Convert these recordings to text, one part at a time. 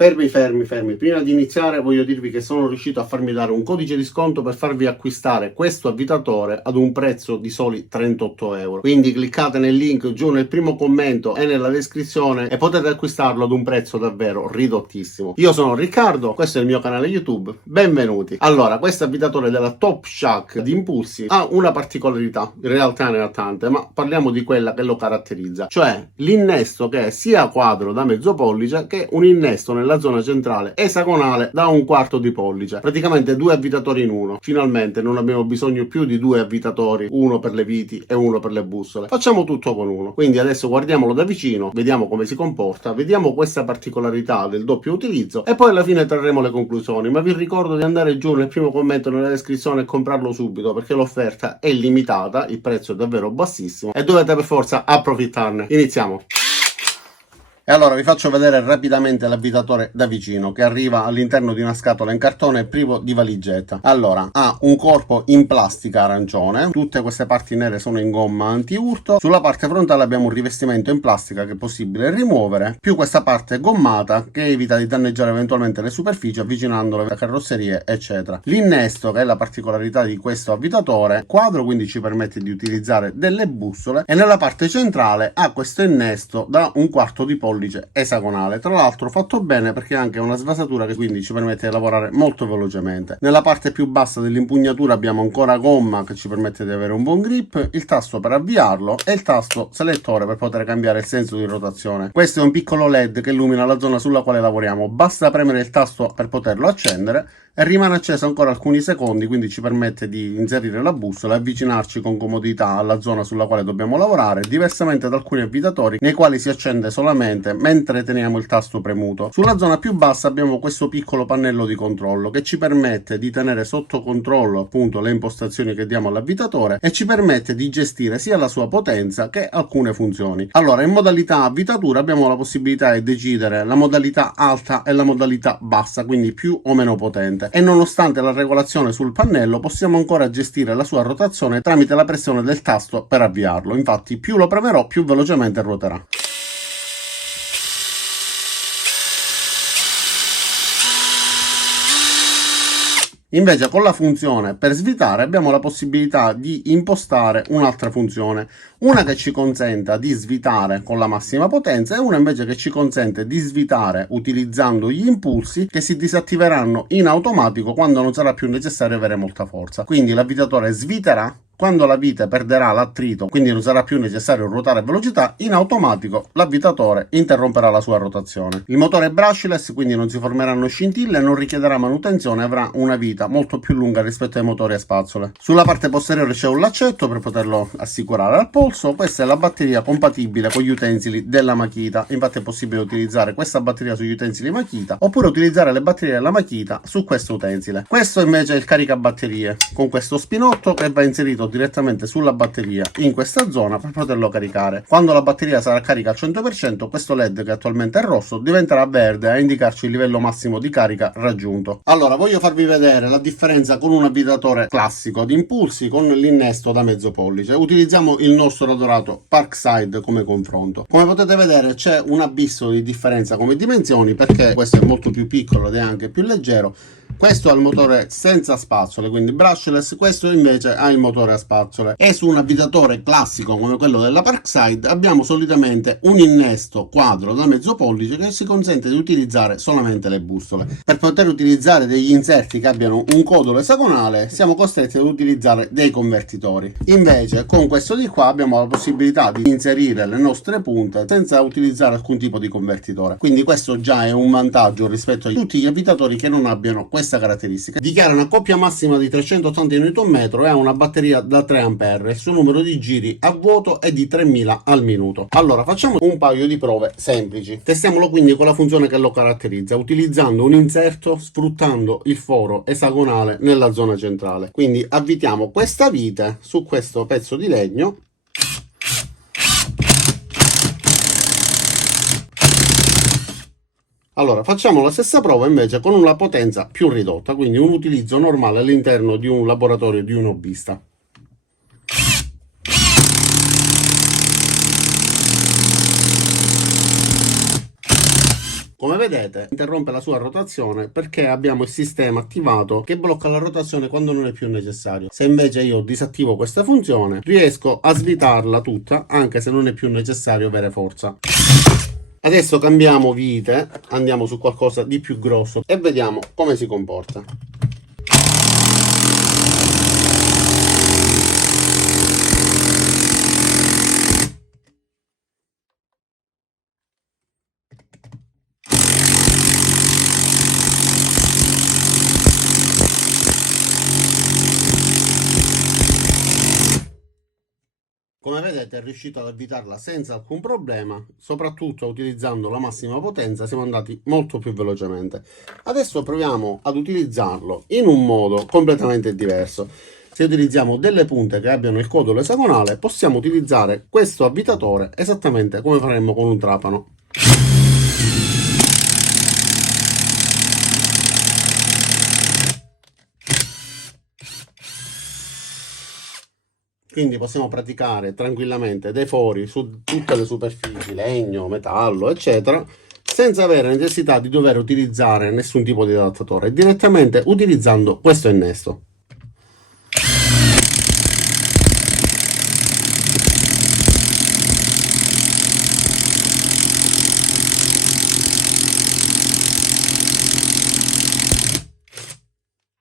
Fermi. Prima di iniziare voglio dirvi che sono riuscito a farmi dare un codice di sconto per farvi acquistare questo avvitatore ad un prezzo di soli 38 euro. Quindi cliccate nel link giù nel primo commento e nella descrizione e potete acquistarlo ad un prezzo davvero ridottissimo. Io sono Riccardo, questo è il mio canale YouTube, benvenuti. Allora, questo avvitatore della Top Shack di Impulsi ha una particolarità, in realtà ne ha tante, ma parliamo di quella che lo caratterizza, cioè l'innesto che è sia quadro da mezzo pollice che un innesto nella zona centrale esagonale da 1/4 di pollice, praticamente due avvitatori in uno. Finalmente non abbiamo bisogno più di due avvitatori, uno per le viti e uno per le bussole, facciamo tutto con uno. Quindi adesso guardiamolo da vicino, vediamo come si comporta, vediamo questa particolarità del doppio utilizzo e poi alla fine trarremo le conclusioni. Ma vi ricordo di andare giù nel primo commento nella descrizione e comprarlo subito, perché l'offerta è limitata, il prezzo è davvero bassissimo e dovete per forza approfittarne. Iniziamo. E allora vi faccio vedere rapidamente l'avvitatore da vicino, che arriva all'interno di una scatola in cartone privo di valigetta. Allora, ha un corpo in plastica arancione, tutte queste parti nere sono in gomma anti-urto, sulla parte frontale abbiamo un rivestimento in plastica che è possibile rimuovere, più questa parte gommata che evita di danneggiare eventualmente le superfici avvicinandole alle carrozzerie eccetera. L'innesto, che è la particolarità di questo avvitatore, quadro, quindi ci permette di utilizzare delle bussole, e nella parte centrale ha questo innesto da 1/4 di pollice esagonale, tra l'altro fatto bene perché ha anche una svasatura che quindi ci permette di lavorare molto velocemente. Nella parte più bassa dell'impugnatura abbiamo ancora gomma che ci permette di avere un buon grip, il tasto per avviarlo e il tasto selettore per poter cambiare il senso di rotazione. Questo è un piccolo LED che illumina la zona sulla quale lavoriamo, basta premere il tasto per poterlo accendere e rimane acceso ancora alcuni secondi, quindi ci permette di inserire la bussola e avvicinarci con comodità alla zona sulla quale dobbiamo lavorare, diversamente da alcuni avvitatori nei quali si accende solamente mentre teniamo il tasto premuto. Sulla zona più bassa abbiamo questo piccolo pannello di controllo che ci permette di tenere sotto controllo appunto le impostazioni che diamo all'avvitatore e ci permette di gestire sia la sua potenza che alcune funzioni. Allora, in modalità avvitatura abbiamo la possibilità di decidere la modalità alta e la modalità bassa, quindi più o meno potente, e nonostante la regolazione sul pannello possiamo ancora gestire la sua rotazione tramite la pressione del tasto per avviarlo. Infatti più lo premerò più velocemente ruoterà. Invece con la funzione per svitare abbiamo la possibilità di impostare un'altra funzione, una che ci consenta di svitare con la massima potenza e una invece che ci consente di svitare utilizzando gli impulsi che si disattiveranno in automatico quando non sarà più necessario avere molta forza. Quindi l'avvitatore sviterà quando la vite perderà l'attrito, quindi non sarà più necessario ruotare a velocità, in automatico l'avvitatore interromperà la sua rotazione. Il motore è brushless, quindi non si formeranno scintille, non richiederà manutenzione e avrà una vita molto più lunga rispetto ai motori a spazzole. Sulla parte posteriore c'è un laccetto per poterlo assicurare al polso. Questa è la batteria compatibile con gli utensili della Makita, infatti è possibile utilizzare questa batteria sugli utensili Makita oppure utilizzare le batterie della Makita su questo utensile. Questo invece è il caricabatterie con questo spinotto che va inserito direttamente sulla batteria in questa zona per poterlo caricare. Quando la batteria sarà carica al 100%, questo LED che attualmente è rosso diventerà verde a indicarci il livello massimo di carica raggiunto. Allora, voglio farvi vedere la differenza con un avvitatore classico di Impulsi con l'innesto da mezzo pollice. Utilizziamo il nostro adorato Parkside come confronto. Come potete vedere c'è un abisso di differenza come dimensioni, perché questo è molto più piccolo ed è anche più leggero. Questo ha il motore senza spazzole, quindi brushless, questo invece ha il motore a spazzole. E su un avvitatore classico come quello della Parkside abbiamo solitamente un innesto quadro da mezzo pollice che ci consente di utilizzare solamente le bussole. Per poter utilizzare degli inserti che abbiano un codolo esagonale siamo costretti ad utilizzare dei convertitori. Invece con questo di qua abbiamo la possibilità di inserire le nostre punte senza utilizzare alcun tipo di convertitore. Quindi questo già è un vantaggio rispetto a tutti gli avvitatori che non abbiano questa caratteristica. Dichiara una coppia massima di 380 Nm e ha una batteria da 3 A. Il suo numero di giri a vuoto è di 3000 al minuto. Allora facciamo un paio di prove semplici. Testiamolo quindi con la funzione che lo caratterizza, utilizzando un inserto sfruttando il foro esagonale nella zona centrale. Quindi avvitiamo questa vite su questo pezzo di legno. Allora, facciamo la stessa prova invece con una potenza più ridotta, quindi un utilizzo normale all'interno di un laboratorio di un hobbista. Come vedete interrompe la sua rotazione perché abbiamo il sistema attivato che blocca la rotazione quando non è più necessario. Se invece io disattivo questa funzione riesco a svitarla tutta anche se non è più necessario avere forza. Adesso cambiamo vite, andiamo su qualcosa di più grosso e vediamo come si comporta. Come vedete è riuscito ad avvitarla senza alcun problema, soprattutto utilizzando la massima potenza siamo andati molto più velocemente. Adesso proviamo ad utilizzarlo in un modo completamente diverso. Se utilizziamo delle punte che abbiano il codolo esagonale possiamo utilizzare questo avvitatore esattamente come faremmo con un trapano. Quindi possiamo praticare tranquillamente dei fori su tutte le superfici, legno, metallo, eccetera, senza avere necessità di dover utilizzare nessun tipo di adattatore, direttamente utilizzando questo innesto.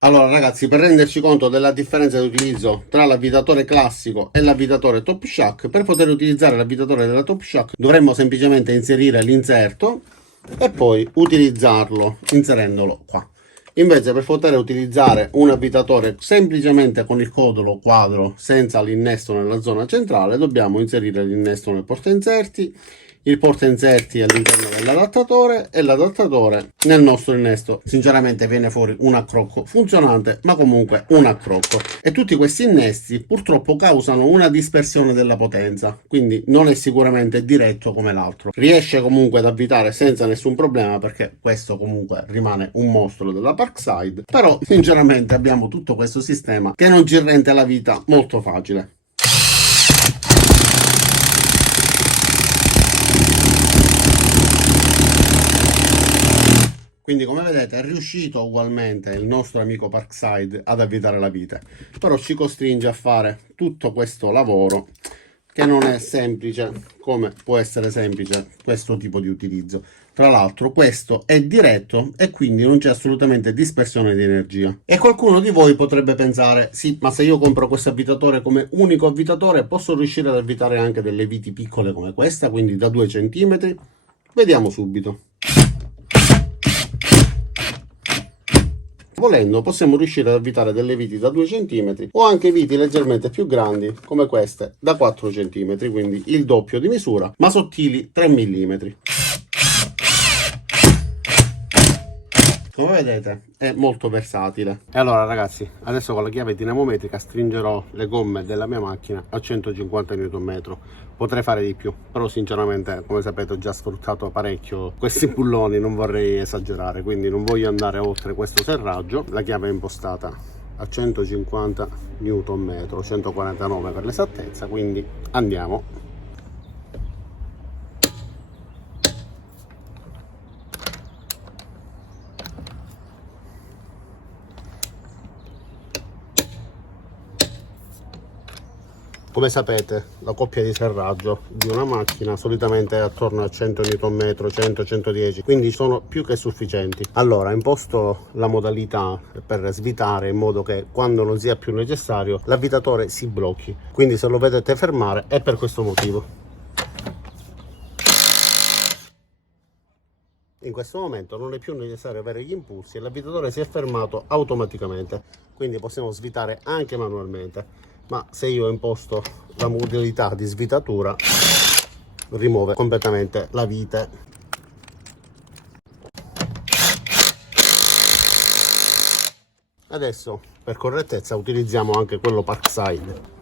Allora ragazzi, per renderci conto della differenza di utilizzo tra l'avvitatore classico e l'avvitatore Top Shack, per poter utilizzare l'avvitatore della Top Shack dovremmo semplicemente inserire l'inserto e poi utilizzarlo inserendolo qua. Invece per poter utilizzare un avvitatore semplicemente con il codolo quadro senza l'innesto nella zona centrale dobbiamo inserire l'innesto nel portainserti, il portainserti all'interno dell'adattatore e l'adattatore nel nostro innesto. Sinceramente viene fuori un accrocco funzionante, ma comunque un accrocco. E tutti questi innesti purtroppo causano una dispersione della potenza, quindi non è sicuramente diretto come l'altro. Riesce comunque ad avvitare senza nessun problema perché questo comunque rimane un mostro della Parkside, però sinceramente abbiamo tutto questo sistema che non ci rende la vita molto facile. Quindi come vedete è riuscito ugualmente il nostro amico Parkside ad avvitare la vite, però ci costringe a fare tutto questo lavoro che non è semplice come può essere semplice questo tipo di utilizzo. Tra l'altro questo è diretto e quindi non c'è assolutamente dispersione di energia. E qualcuno di voi potrebbe pensare, sì, ma se io compro questo avvitatore come unico avvitatore posso riuscire ad avvitare anche delle viti piccole come questa, quindi da 2 cm? Vediamo subito. Volendo possiamo riuscire ad avvitare delle viti da 2 cm o anche viti leggermente più grandi come queste da 4 cm, quindi il doppio di misura, ma sottili 3 mm. Come vedete è molto versatile. E allora ragazzi, adesso con la chiave dinamometrica stringerò le gomme della mia macchina a 150 Nm. Potrei fare di più, però sinceramente come sapete ho già sfruttato parecchio questi bulloni, non vorrei esagerare, quindi non voglio andare oltre questo serraggio. La chiave è impostata a 150 Nm, 149 per l'esattezza, quindi andiamo. Come sapete la coppia di serraggio di una macchina solitamente è attorno a 100 Nm, 100-110, quindi sono più che sufficienti. Allora imposto la modalità per svitare in modo che quando non sia più necessario l'avvitatore si blocchi, quindi se lo vedete fermare è per questo motivo. In questo momento non è più necessario avere gli impulsi e l'avvitatore si è fermato automaticamente, quindi possiamo svitare anche manualmente. Ma se io imposto la modalità di svitatura rimuove completamente la vite. Adesso per correttezza utilizziamo anche quello Parkside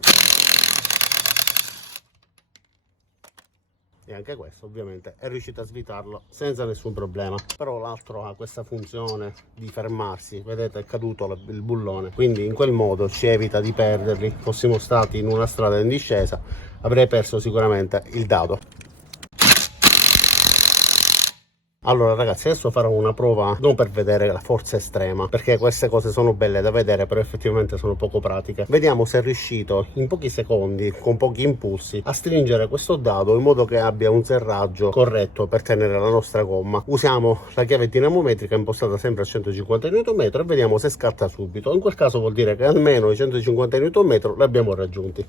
e anche questo ovviamente è riuscito a svitarlo senza nessun problema, però l'altro ha questa funzione di fermarsi, vedete è caduto il bullone, quindi in quel modo ci evita di perderli. Fossimo stati in una strada in discesa avrei perso sicuramente il dado. Allora ragazzi, adesso farò una prova non per vedere la forza estrema, perché queste cose sono belle da vedere però effettivamente sono poco pratiche. Vediamo se è riuscito in pochi secondi, con pochi impulsi, a stringere questo dado in modo che abbia un serraggio corretto per tenere la nostra gomma. Usiamo la chiave dinamometrica impostata sempre a 150 Nm e vediamo se scatta subito. In quel caso vuol dire che almeno i 150 Nm li abbiamo raggiunti.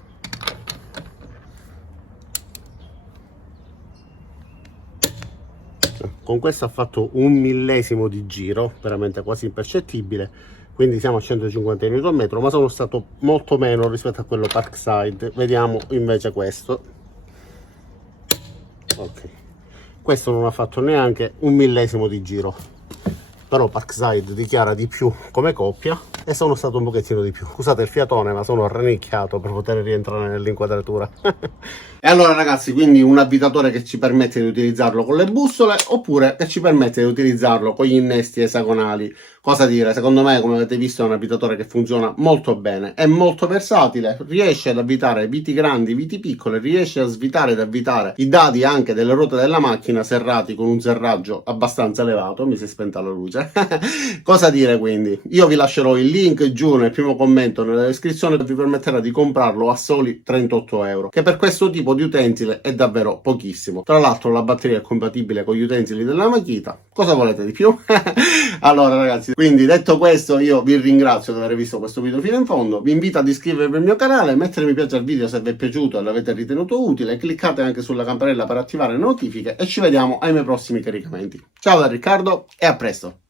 Con questo ha fatto un millesimo di giro, veramente quasi impercettibile, quindi siamo a 150 Nm, ma sono stato molto meno rispetto a quello Parkside. Vediamo invece questo. Ok, questo non ha fatto neanche un millesimo di giro, però Parkside dichiara di più come coppia e sono stato un pochettino di più. Scusate il fiatone, ma sono rannicchiato per poter rientrare nell'inquadratura. E allora ragazzi, quindi un avvitatore che ci permette di utilizzarlo con le bussole oppure che ci permette di utilizzarlo con gli innesti esagonali. Cosa dire? Secondo me, come avete visto, è un avvitatore che funziona molto bene, è molto versatile, riesce ad avvitare viti grandi, viti piccole, riesce a svitare ed avvitare i dadi anche delle ruote della macchina serrati con un serraggio abbastanza elevato. Mi si è spenta la luce. Cosa dire quindi? Io vi lascerò il link giù nel primo commento nella descrizione che vi permetterà di comprarlo a soli 38 euro, che per questo tipo di utensile è davvero pochissimo. Tra l'altro la batteria è compatibile con gli utensili della Makita. Cosa volete di più? Allora ragazzi, quindi detto questo, io vi ringrazio di aver visto questo video fino in fondo, vi invito ad iscrivervi al mio canale, mettere mi piace al video se vi è piaciuto e l'avete ritenuto utile, cliccate anche sulla campanella per attivare le notifiche e ci vediamo ai miei prossimi caricamenti. Ciao da Riccardo e a presto!